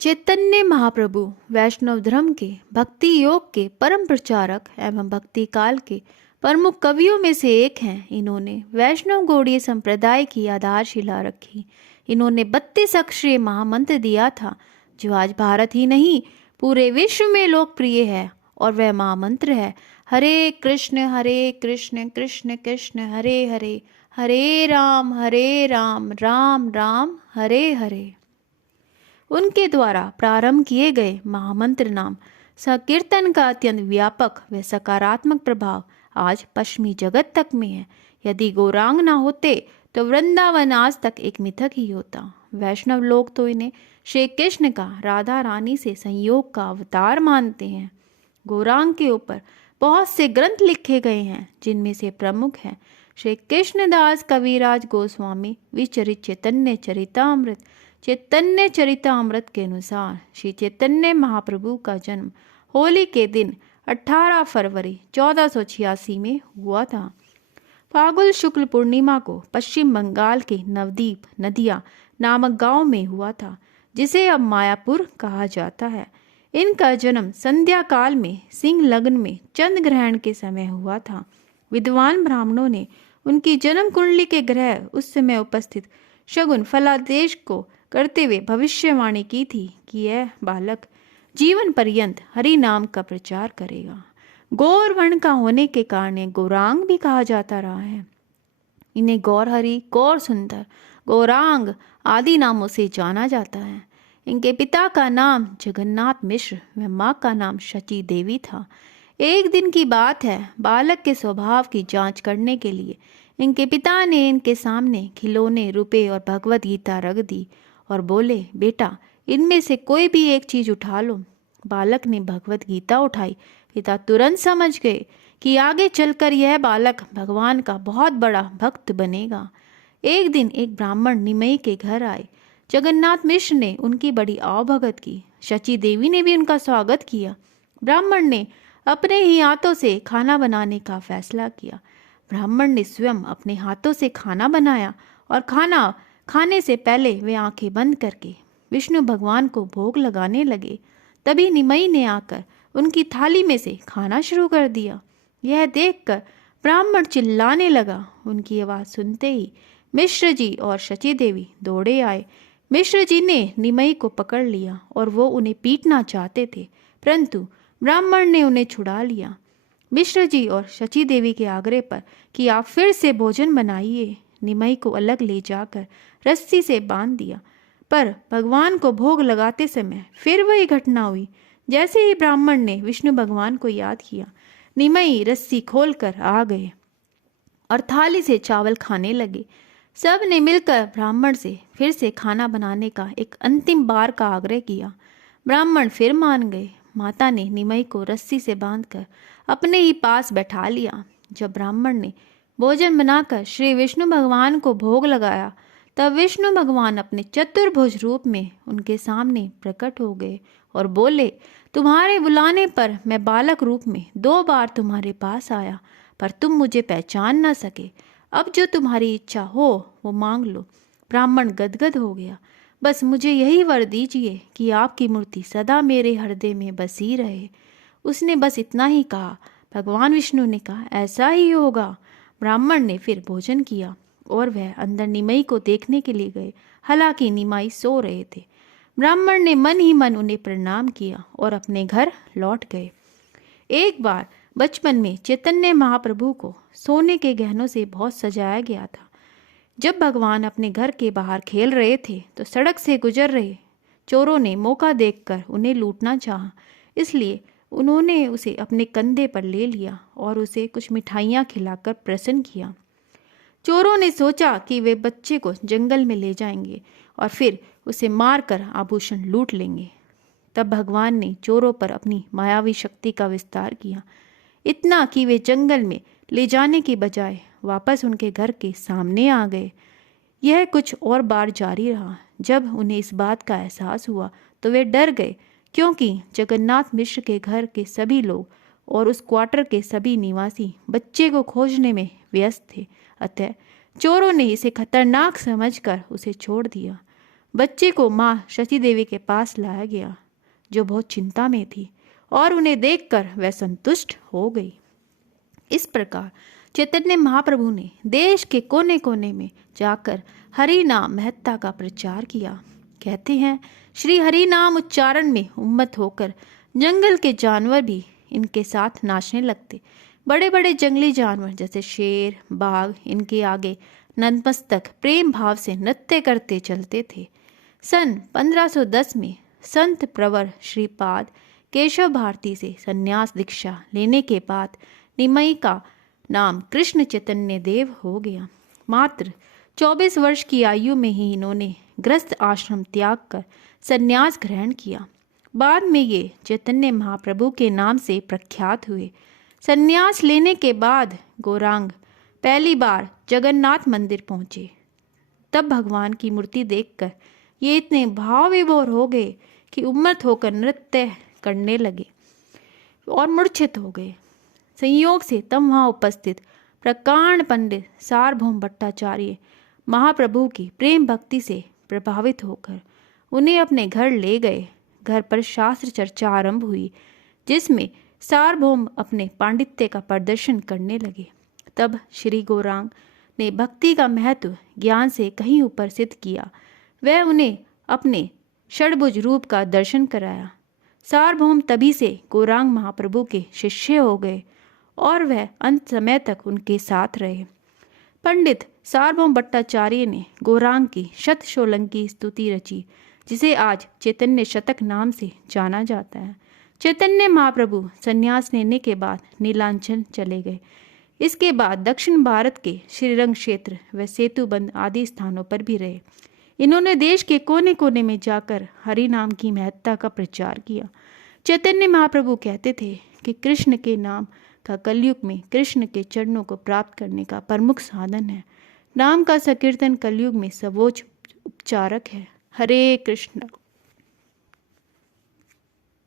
चैतन्य महाप्रभु वैष्णव धर्म के भक्ति योग के परम प्रचारक एवं भक्ति काल के प्रमुख कवियों में से एक हैं। इन्होंने वैष्णव गौड़ीय संप्रदाय की आधारशिला रखी। इन्होंने 32 अक्षरीय महामंत्र दिया था, जो आज भारत ही नहीं पूरे विश्व में लोकप्रिय है। और वह महामंत्र है हरे कृष्ण कृष्ण कृष्ण हरे हरे, हरे राम राम राम हरे हरे। उनके द्वारा प्रारंभ किए गए महामंत्र नाम संकीर्तन का अत्यंत व्यापक व सकारात्मक प्रभाव आज पश्चिमी जगत तक में है। यदि गौरांग ना होते तो वृंदावन आज तक एक मिथक ही होता। वैष्णव लोग तो इन्हें श्री कृष्ण का राधा रानी से संयोग का अवतार मानते हैं। गौरांग के ऊपर बहुत से ग्रंथ लिखे गए हैं, जिनमें से प्रमुख हैं श्री कृष्णदास कविराज गोस्वामी विचरित चैतन्य चरितामृत। चैतन्य चरितामृत के अनुसार श्री चैतन्य महाप्रभु का जन्म होली के दिन 18 फरवरी 1486 में हुआ था। फागुन शुक्ल पूर्णिमा को पश्चिम बंगाल के नवदीप नदिया नामक गांव में हुआ था, जिसे अब मायापुर कहा जाता है। इनका जन्म संध्या काल में सिंह लग्न में चंद्र ग्रहण के समय हुआ था। विद्वान ब्राह्मणों ने उनकी जन्म कुंडली के ग्रह उस समय उपस्थित शगुन फलादेश को करते हुए भविष्यवाणी की थी कि यह बालक जीवन पर्यंत हरि नाम का प्रचार करेगा। गौर वर्ण का होने के कारण गौरांग भी कहा जाता रहा है। इन्हें गौरहरि, गौर सुंदर, गौरांग आदि नामों से जाना जाता है। इनके पिता का नाम जगन्नाथ मिश्र व माँ का नाम शची देवी था। एक दिन की बात है, बालक के स्वभाव की जांच करने के लिए इनके पिता ने इनके सामने खिलौने, रुपए और भगवत गीता रख दी और बोले, बेटा इनमें से कोई भी एक चीज उठा लो। बालक ने भगवत गीता उठाई। पिता तुरंत समझ गए कि आगे चलकर यह बालक भगवान का बहुत बड़ा भक्त बनेगा। एक दिन एक ब्राह्मण निमई के घर आए। जगन्नाथ मिश्र ने उनकी बड़ी आवभगत की। शची देवी ने भी उनका स्वागत किया। ब्राह्मण ने अपने ही हाथों से खाना बनाने का फैसला किया। ब्राह्मण ने स्वयं अपने हाथों से खाना बनाया और खाना खाने से पहले वे आंखें बंद करके विष्णु भगवान को भोग लगाने लगे। तभी निमई ने आकर उनकी थाली में से खाना शुरू कर दिया। यह देखकर ब्राह्मण चिल्लाने लगा। उनकी आवाज़ सुनते ही मिश्र जी और शची देवी दौड़े आए। मिश्र जी ने निमई को पकड़ लिया और वो उन्हें पीटना चाहते थे, परंतु ब्राह्मण ने उन्हें छुड़ा लिया। मिश्र जी और शची देवी के आग्रह पर कि आप फिर से भोजन बनाइए, निमई को अलग ले जाकर रस्सी से बांध दिया। पर भगवान को भोग लगाते समय फिर वही घटना हुई। जैसे ही ब्राह्मण ने विष्णु भगवान को याद किया, निमई रस्सी खोलकर आ गए और थाली से चावल खाने लगे। सब ने मिलकर ब्राह्मण से फिर से खाना बनाने का एक अंतिम बार का आग्रह किया। ब्राह्मण फिर मान गए। माता ने निमई को रस्सी से बांधकर अपने ही पास बैठा लिया। जब ब्राह्मण ने भोजन बनाकर श्री विष्णु भगवान को भोग लगाया, तब विष्णु भगवान अपने चतुर्भुज रूप में उनके सामने प्रकट हो गए और बोले, तुम्हारे बुलाने पर मैं बालक रूप में 2 बार तुम्हारे पास आया, पर तुम मुझे पहचान न सके। अब जो तुम्हारी इच्छा हो वो मांग लो। ब्राह्मण गदगद हो गया। बस मुझे यही वर दीजिए कि आपकी मूर्ति सदा मेरे हृदय में बसी रहे। उसने बस इतना ही कहा। भगवान विष्णु ने कहा, ऐसा ही होगा। ब्राह्मण ने फिर भोजन किया और वह अंदर निमई को देखने के लिए गए। हालांकि निमाई सो रहे थे। ब्राह्मण ने मन ही मन उन्हें प्रणाम किया और अपने घर लौट गए। एक बार बचपन में चैतन्य महाप्रभु को सोने के गहनों से बहुत सजाया गया था। जब भगवान अपने घर के बाहर खेल रहे थे तो सड़क से गुजर रहे चोरों ने मौका देखकर उन्हें लूटना चाहा। इसलिए उन्होंने उसे अपने कंधे पर ले लिया और उसे कुछ मिठाइयाँ खिलाकर प्रसन्न किया। चोरों ने सोचा कि वे बच्चे को जंगल में ले जाएंगे और फिर उसे मारकर आभूषण लूट लेंगे। तब भगवान ने चोरों पर अपनी मायावी शक्ति का विस्तार किया, इतना कि वे जंगल में ले जाने की बजाय वापस उनके घर के सामने आ गए। यह कुछ और बार जारी रहा। जब उन्हें इस बात का एहसास हुआ तो वे डर गए, क्योंकि जगन्नाथ मिश्र के घर के सभी लोग और उस क्वार्टर के सभी निवासी बच्चे को खोजने में व्यस्त थे। अतः चोरों ने इसे खतरनाक समझकर उसे छोड़ दिया। बच्चे को माँ शची देवी के पास लाया गया, जो बहुत चिंता में थी, और उन्हें देखकर वह संतुष्ट हो गई। इस प्रकार चैतन्य महाप्रभु ने देश के कोने कोने में जाकर हरि नाम महत्ता का प्रचार किया। कहते हैं, श्री हरि नाम उच्चारण में उन्मत्त होकर जंगल के जानवर भी इनके साथ नाचने लगते। बड़े बड़े जंगली जानवर जैसे शेर, बाघ इनके आगे नतमस्तक प्रेम भाव से नृत्य करते चलते थे। सन 1510 में संत प्रवर श्रीपाद केशव भारती से संन्यास दीक्षा लेने के बाद निमई का नाम कृष्ण चैतन्य देव हो गया। मात्र 24 वर्ष की आयु में ही इन्होंने गृहस्थ आश्रम त्याग कर संन्यास ग्रहण किया। बाद में ये चैतन्य महाप्रभु के नाम से प्रख्यात हुए। संन्यास लेने के बाद गौरांग पहली बार जगन्नाथ मंदिर पहुंचे। तब भगवान की मूर्ति देखकर ये इतने भाव विभोर हो गए कि उन्मत्त होकर नृत्य करने लगे और मूर्छित हो गए। संयोग से तब वहाँ उपस्थित प्रकांड पंडित सार्वभौम भट्टाचार्य महाप्रभु की प्रेम भक्ति से प्रभावित होकर उन्हें अपने घर ले गए। घर पर शास्त्र चर्चा आरंभ हुई, जिसमें सार्वभौम अपने पांडित्य का प्रदर्शन करने लगे। तब श्री गौरांग ने भक्ति का महत्व ज्ञान से कहीं ऊपर सिद्ध किया। वह उन्हें अपने षड्भुज रूप का दर्शन कराया। सार्वभौम तभी से गौरांग महाप्रभु के शिष्य हो गए और वह अंत समय तक उनके साथ रहे। पंडित सार्वभौम भट्टाचार्य ने गौरांग की शत सोलंकी स्तुति रची, जिसे आज चैतन्य शतक नाम से जाना जाता है। चैतन्य महाप्रभु संन्यास लेने के बाद नीलांचल चले गए। इसके बाद दक्षिण भारत के श्रीरंग क्षेत्र व सेतुबंद आदि स्थानों पर भी रहे। इन्होंने देश के कोने कोने में जाकर हरि नाम की महत्ता का प्रचार किया। चैतन्य महाप्रभु कहते थे कि कृष्ण के नाम का कलयुग में कृष्ण के चरणों को प्राप्त करने का प्रमुख साधन है। नाम का संकीर्तन कलयुग में सर्वोच्च उपचारक है। हरे कृष्ण।